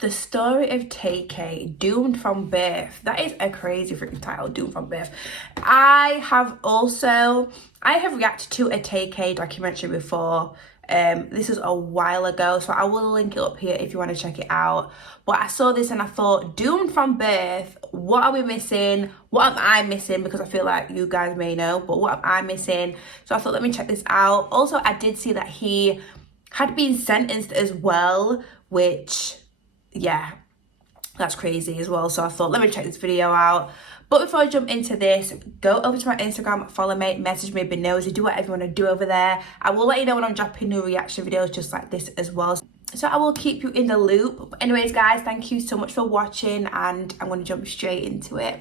The story of TK, doomed from birth. That is a crazy freaking title, doomed from birth. I have reacted to a TK documentary before. This is a while ago, so I will link it up here if you want to check it out. But I saw this and I thought, doomed from birth, what are we missing? What am I missing? Because I feel like you guys may know, but what am I missing? So I thought, let me check this out. Also, I did see that he had been sentenced as well, which, yeah, that's crazy as well. So I thought, let me check this video out. But before I jump into this, go over to my Instagram, follow me, message me, be nosy, do whatever you want to do over there. I will let you know when I'm dropping new reaction videos just like this as well. So I will keep you in the loop. But anyways, guys, thank you so much for watching, and I'm going to jump straight into it.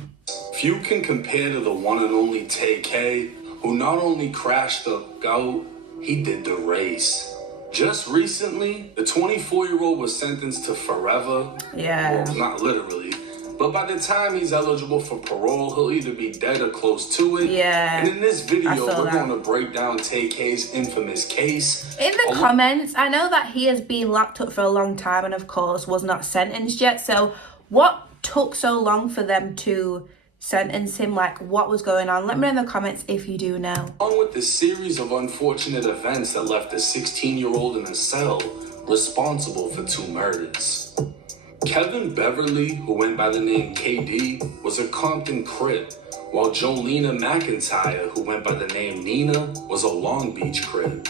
Few can compare to the one and only TK, who not only crashed the GOAT, he did the race. Just recently, the 24-year-old was sentenced to forever. Yeah. Well, not literally. But by the time he's eligible for parole, he'll either be dead or close to it. Yeah. And in this video, we're going to break down TK's infamous case. In the comments, I know that he has been locked up for a long time and, of course, was not sentenced yet. So what took so long for them to sentence him? Like, what was going on? Let me know in the comments if you do know. Along with the series of unfortunate events that left a 16-year-old in a cell responsible for 2 murders. Kevin Beverly, who went by the name KD, was a Compton Crip, while Jolena McIntyre, who went by the name Nina, was a Long Beach Crip.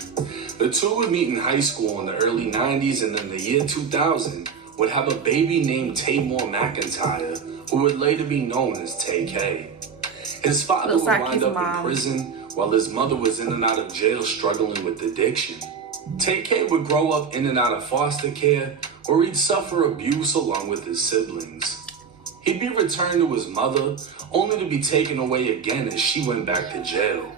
The two would meet in high school in the early 90s, and in the year 2000 would have a baby named Tamor McIntyre, who would later be known as TK. His father would wind up in prison, while his mother was in and out of jail struggling with addiction. TK would grow up in and out of foster care, where he'd suffer abuse along with his siblings. He'd be returned to his mother, only to be taken away again as she went back to jail.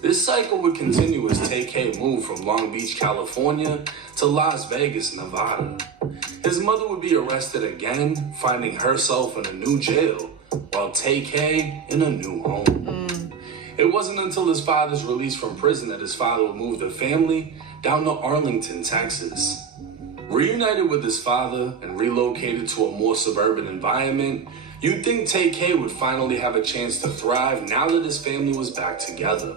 This cycle would continue as TK moved from Long Beach, California to Las Vegas, Nevada. His mother would be arrested again, finding herself in a new jail, while TK in a new home. It wasn't until his father's release from prison that his father would move the family down to Arlington, Texas. Reunited with his father and relocated to a more suburban environment, you'd think TK would finally have a chance to thrive now that his family was back together.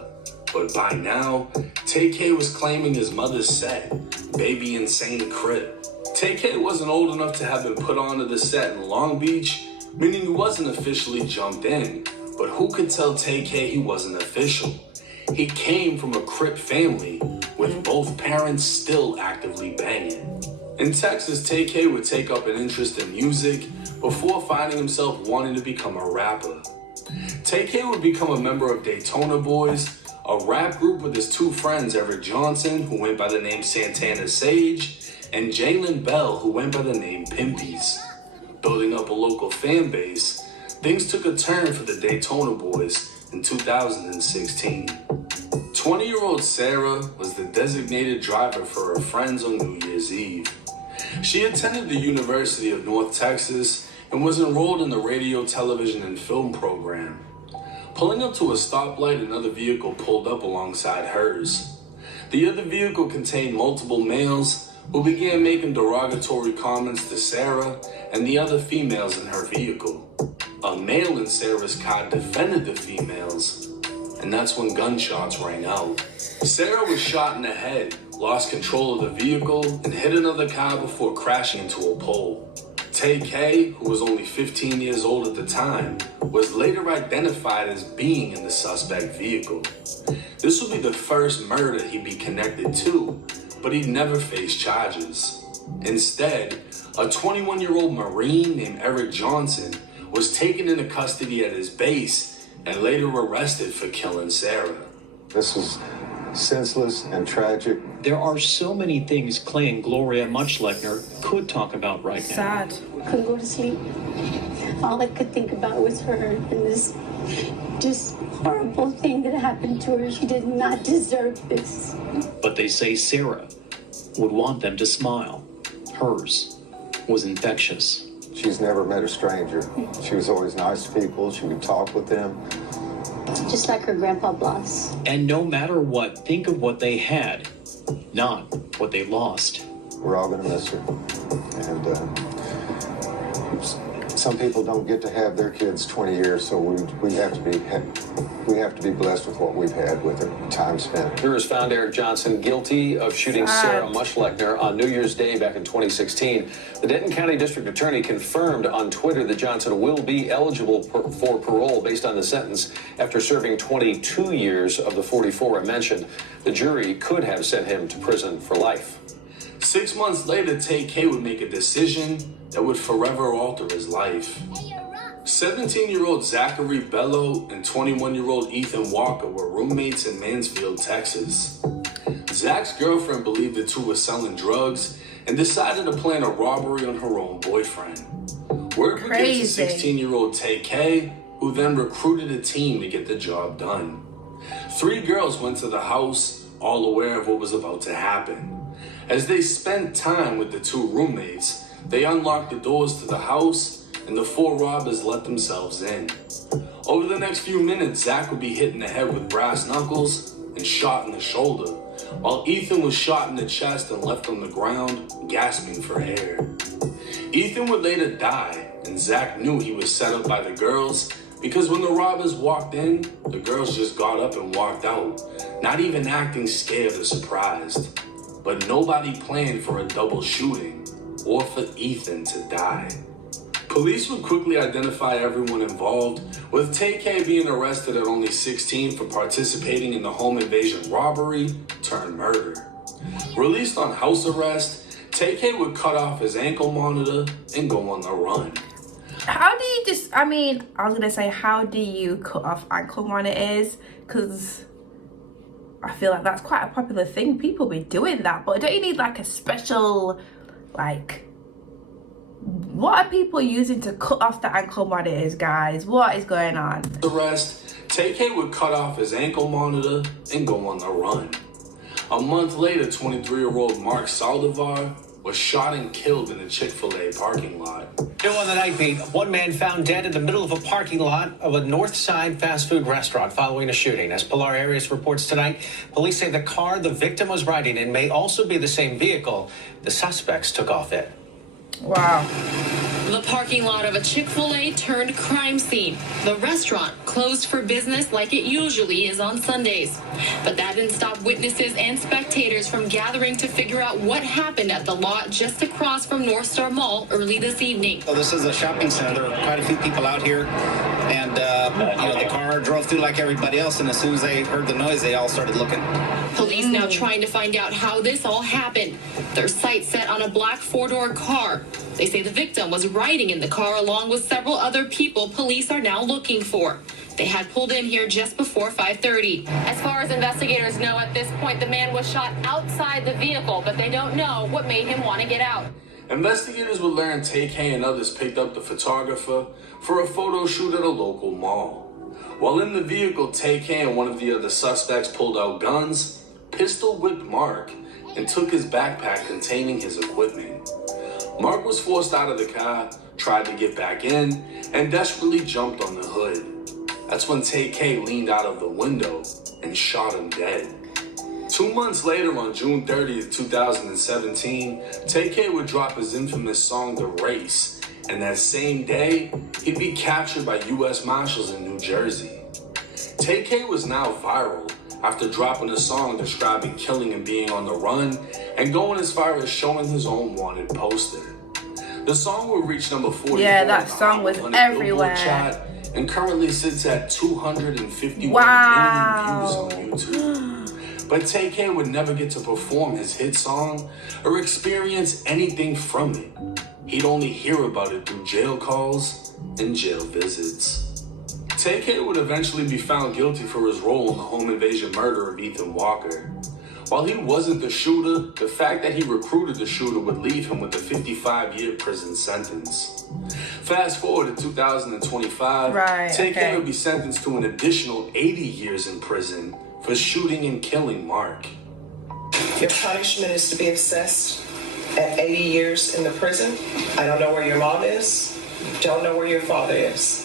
But by now, TK was claiming his mother's set, Baby Insane Crip. TK wasn't old enough to have been put onto the set in Long Beach, meaning he wasn't officially jumped in. But who could tell TK he wasn't official? He came from a Crip family, with both parents still actively banging. In Texas, TK would take up an interest in music before finding himself wanting to become a rapper. TK would become a member of Daytona Boys, a rap group with his 2 friends, Eric Johnson, who went by the name Santana Sage, and Jalen Bell, who went by the name Pimpies. Building up a local fan base, things took a turn for the Daytona Boys in 2016. 20-year-old Sarah was the designated driver for her friends on New Year's Eve. She attended the University of North Texas and was enrolled in the radio, television, and film program. Pulling up to a stoplight, another vehicle pulled up alongside hers. The other vehicle contained multiple males who began making derogatory comments to Sarah and the other females in her vehicle. A male in Sarah's car defended the females, and that's when gunshots rang out. Sarah was shot in the head, lost control of the vehicle, and hit another car before crashing into a pole. TK, who was only 15 years old at the time, was later identified as being in the suspect vehicle. This would be the first murder he'd be connected to, but he'd never face charges. Instead, a 21-year-old Marine named Eric Johnson was taken into custody at his base and later arrested for killing Sarah. This is senseless and tragic. There are so many things Clay and Gloria Mushlener could talk about right now. Sad. Couldn't go to sleep. All I could think about was her and this just horrible thing that happened to her. She did not deserve this. But they say Sarah would want them to smile. Hers was infectious. She's never met a stranger. She was always nice to people. She would talk with them. Just like her grandpa Bloss. And no matter what, think of what they had, not what they lost. We're all going to miss her. And Some people don't get to have their kids 20 years, so we have to be blessed with what we've had with it, time spent. Jurors found Eric Johnson guilty of shooting Sarah Mushlener on New Year's Day back in 2016. The Denton County District Attorney confirmed on Twitter that Johnson will be eligible for parole based on the sentence after serving 22 years of the 44 I mentioned. The jury could have sent him to prison for life. 6 months later, Tay-K would make a decision that would forever alter his life. 17-year-old Zachary Bello and 21-year-old Ethan Walker were roommates in Mansfield, Texas. Zach's girlfriend believed the two were selling drugs and decided to plan a robbery on her own boyfriend. Word would get to 16-year-old Tay-K, who then recruited a team to get the job done. 3 girls went to the house, all aware of what was about to happen. As they spent time with the 2 roommates, they unlocked the doors to the house, and the 4 robbers let themselves in. Over the next few minutes, Zach would be hit in the head with brass knuckles and shot in the shoulder, while Ethan was shot in the chest and left on the ground, gasping for air. Ethan would later die, and Zach knew he was set up by the girls because when the robbers walked in, the girls just got up and walked out, not even acting scared or surprised. But nobody planned for a double shooting or for Ethan to die. Police would quickly identify everyone involved, with Tay-K being arrested at only 16 for participating in the home invasion robbery turned murder. Released on house arrest, Tay-K would cut off his ankle monitor and go on the run. How do you how do you cut off ankle monitors? Because I feel like that's quite a popular thing. People be doing that, but don't you need like a special, like, what are people using to cut off the ankle monitors, guys? What is going on? Arrest, Tay-K would cut off his ankle monitor and go on the run. A month later, 23-year-old Mark Salivar was shot and killed in a Chick-fil-A parking lot. New on the night beat, one man found dead in the middle of a parking lot of a North Side fast food restaurant following a shooting. As Pilar Arias reports tonight, police say the car the victim was riding in may also be the same vehicle the suspects took off in. Wow. The parking lot of a Chick-fil-A turned crime scene. The restaurant closed for business like it usually is on Sundays. But that didn't stop witnesses and spectators from gathering to figure out what happened at the lot just across from North Star Mall early this evening. So this is a shopping center. There were quite a few people out here, and the car drove through like everybody else, and as soon as they heard the noise, they all started looking. Police now trying to find out how this all happened. Their sights set on a black 4-door car. They say the victim was riding in the car along with several other people police are now looking for. They had pulled in here just before 5:30. As far as investigators know at this point, the man was shot outside the vehicle, but they don't know what made him want to get out. Investigators would learn Tay-K and others picked up the photographer for a photo shoot at a local mall. While in the vehicle, Tay-K and one of the other suspects pulled out guns, pistol-whipped Mark, and took his backpack containing his equipment. Mark was forced out of the car, tried to get back in, and desperately jumped on the hood. That's when Tay-K leaned out of the window and shot him dead. 2 months later, on June 30th, 2017, Tay-K would drop his infamous song, The Race, and that same day, he'd be captured by U.S. Marshals in New Jersey. Tay-K was now viral after dropping a song describing killing and being on the run, and going as far as showing his own wanted poster. The song will reach number 44. Yeah, that song was everywhere. Chart, and currently sits at 251 wow. million views on YouTube. But Tay-K would never get to perform his hit song or experience anything from it. He'd only hear about it through jail calls and jail visits. Tay-K would eventually be found guilty for his role in the home invasion murder of Ethan Walker. While he wasn't the shooter, the fact that he recruited the shooter would leave him with a 55-year prison sentence. Fast forward to 2025, Tay-K would be sentenced to an additional 80 years in prison for shooting and killing Mark. Your punishment is to be assessed at 80 years in the prison. I don't know where your mom is. Don't know where your father is.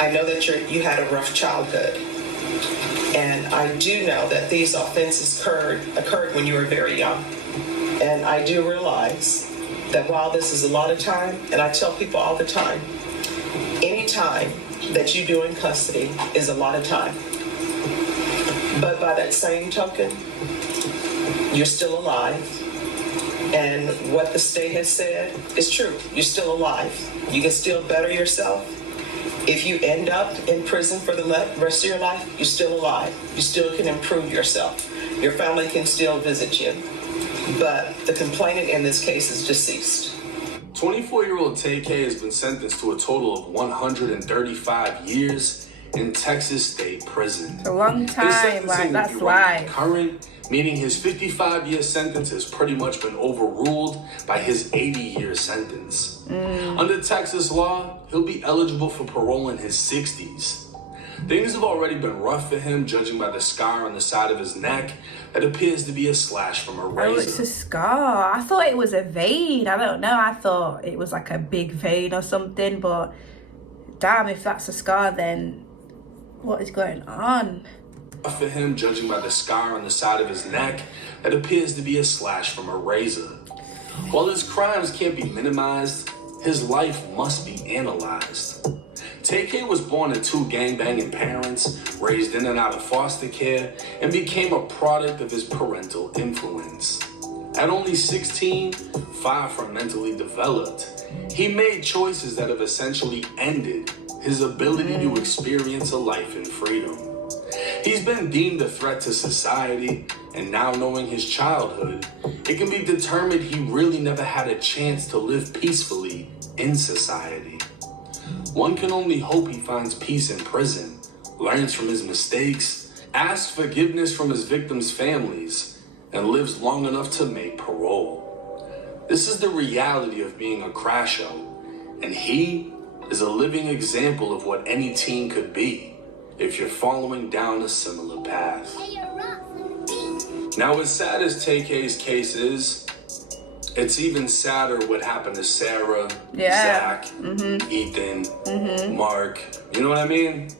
I know that you had a rough childhood. And I do know that these offenses occurred when you were very young. And I do realize that while this is a lot of time, and I tell people all the time, any time that you do in custody is a lot of time. But by that same token, you're still alive. And what the state has said is true. You're still alive. You can still better yourself. If you end up in prison for the rest of your life, you're still alive. You still can improve yourself. Your family can still visit you. But the complainant in this case is deceased. 24-year-old Tay-K has been sentenced to a total of 135 years in Texas State Prison. It's a long time, right? That's life. Current, meaning his 55-year sentence has pretty much been overruled by his 80-year sentence. Under Texas law, he'll be eligible for parole in his 60s. Things have already been rough for him, judging by the scar on the side of his neck that appears to be a slash from a razor. Oh, it's a scar. I thought it was a vein. I don't know. I thought it was like a big vein or something, but damn, if that's a scar, then what is going on? For him, judging by the scar on the side of his neck that appears to be a slash from a razor. While his crimes can't be minimized, his life must be analyzed. Tay-K was born to two gangbanging parents, raised in and out of foster care, and became a product of his parental influence. At only 16, far from mentally developed, he made choices that have essentially ended his ability to experience a life in freedom. He's been deemed a threat to society, and now knowing his childhood, it can be determined he really never had a chance to live peacefully in society. One can only hope he finds peace in prison, learns from his mistakes, asks forgiveness from his victims' families, and lives long enough to make parole. This is the reality of being a crasho, and he is a living example of what any teen could be if you're following down a similar path. Now, as sad as Tay-K's case is, it's even sadder what happened to Sarah, Zach, Ethan, Mark. You know what I mean?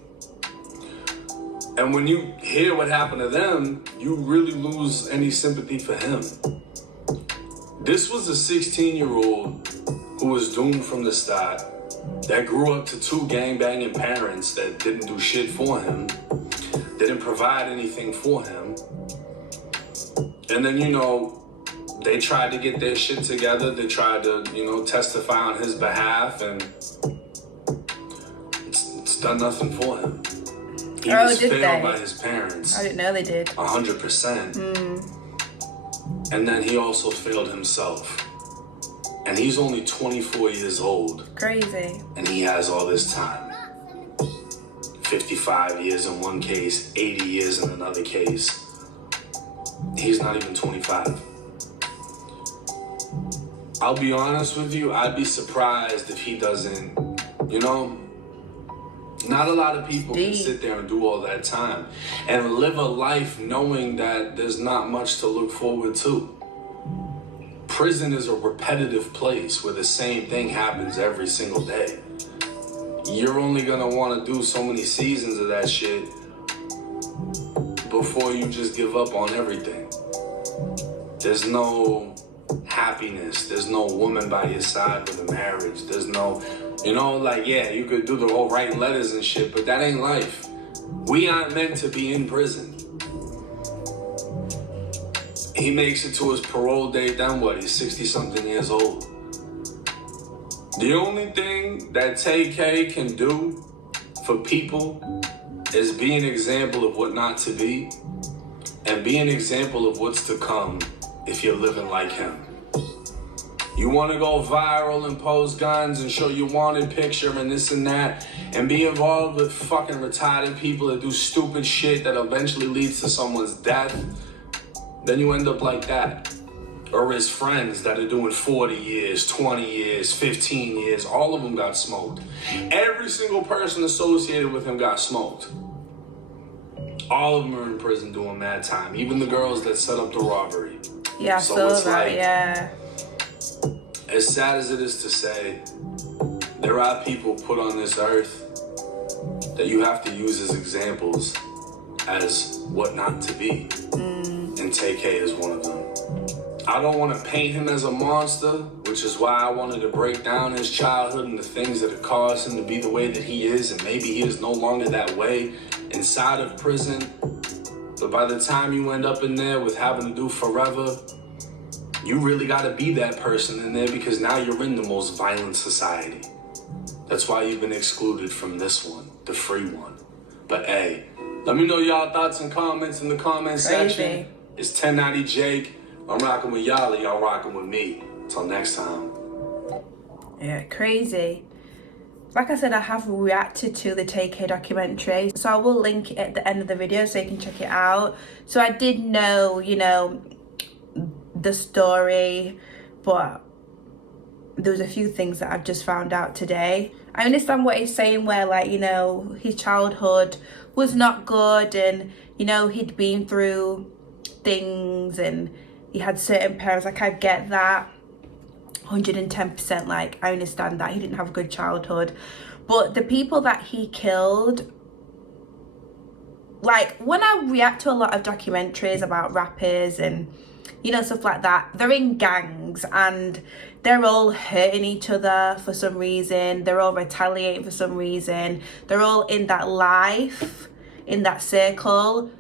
And when you hear what happened to them, you really lose any sympathy for him. This was a 16-year-old who was doomed from the start, that grew up to two gangbanging parents that didn't do shit for him, didn't provide anything for him. And then, they tried to get their shit together. They tried to, testify on his behalf, and it's done nothing for him. He was failed by his parents. I didn't know they did. 100%. And then he also failed himself. And he's only 24 years old. Crazy. And he has all this time. 55 years in one case, 80 years in another case. He's not even 25. I'll be honest with you, I'd be surprised if he doesn't, not a lot of people can sit there and do all that time and live a life knowing that there's not much to look forward to. Prison is a repetitive place where the same thing happens every single day. You're only gonna wanna do so many seasons of that shit before you just give up on everything. There's no happiness. There's no woman by your side with a marriage. There's no, you could do the whole write letters and shit, but that ain't life. We aren't meant to be in prison. He makes it to his parole date, then what? He's 60-something years old. The only thing that Tay-K can do for people is be an example of what not to be and be an example of what's to come if you're living like him. You want to go viral and post guns and show your wanted picture and this and that and be involved with fucking retarded people that do stupid shit that eventually leads to someone's death, then you end up like that. Or his friends that are doing 40 years, 20 years, 15 years, all of them got smoked. Every single person associated with him got smoked. All of them are in prison doing mad time, even the girls that set up the robbery. Yeah, so it's that, yeah. As sad as it is to say, there are people put on this earth that you have to use as examples as what not to be. And Tay-K is one of them. I don't want to paint him as a monster, which is why I wanted to break down his childhood and the things that have caused him to be the way that he is, and maybe he is no longer that way inside of prison. But by the time you end up in there with having to do forever, you really got to be that person in there, because now you're in the most violent society. That's why you've been excluded from this one, the free one. But hey, let me know y'all thoughts and comments in the comment section. It's 1090 Jake. I'm rocking with y'all, and y'all rocking with me. Until next time. Yeah, crazy. Like I said, I have reacted to the TK documentary, so I will link it at the end of the video so you can check it out. So I did know, you know, the story, but there was a few things that I've just found out today. I understand what he's saying, where, like, you know, his childhood was not good, and, you know, he'd been through things and he had certain parents. Like, I get that 110%. Like, I understand that he didn't have a good childhood, but the people that he killed, like, when I react to a lot of documentaries about rappers and, you know, stuff like that, they're in gangs and they're all hurting each other for some reason. They're all retaliating for some reason. They're all in that life, in that circle.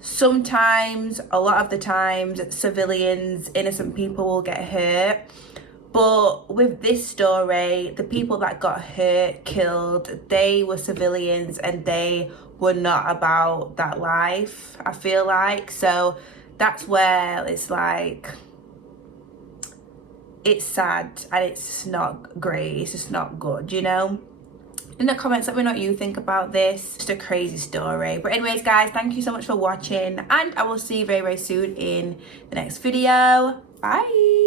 Sometimes, a lot of the times, civilians, innocent people will get hurt. But with this story, the people that got hurt, killed, they were civilians and they were not about that life, I feel like. So that's where it's like, it's sad and it's just not great. It's just not good, you know? In the comments, let me know what you think about this. Just a crazy story. But anyways, guys, thank you so much for watching, and I will see you very, very soon in the next video. Bye.